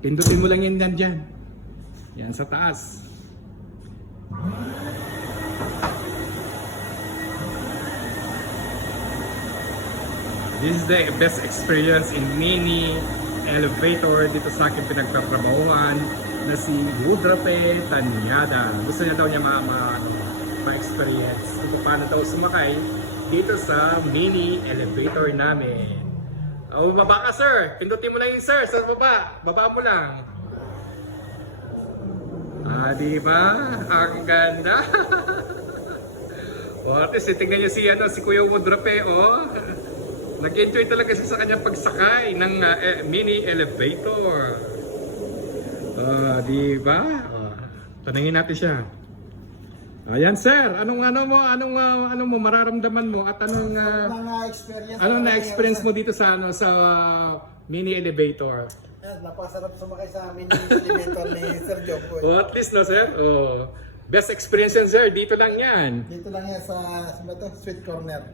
Pindutin mo lang yan dyan. Yan sa taas. This is the best experience in mini elevator dito sa aking pinagtatrabahuan na si Wodrape Tanyada. Gusto niya daw niya ma-experience kung paano daw sumakay dito sa mini elevator namin. Baba ka, sir. Pindutin mo lang yun, sir. Sa baba. Baba mo lang. Diba? Ang ganda. At least, tingnan niyo si Kuya Wodrape, Nag-enjoy talaga siya sa kanyang pagsakay ng mini elevator. Diba? Tanungin natin siya. Ayan, sir. Anong mararamdaman mo at anong na-experience mo dito sa mini elevator? Napasarap sumakay sa mini elevator ni Sir Jomboy. At least, no, sir? Best experience yan, sir. Dito lang yan. Dito lang yan sa Sweet Corner.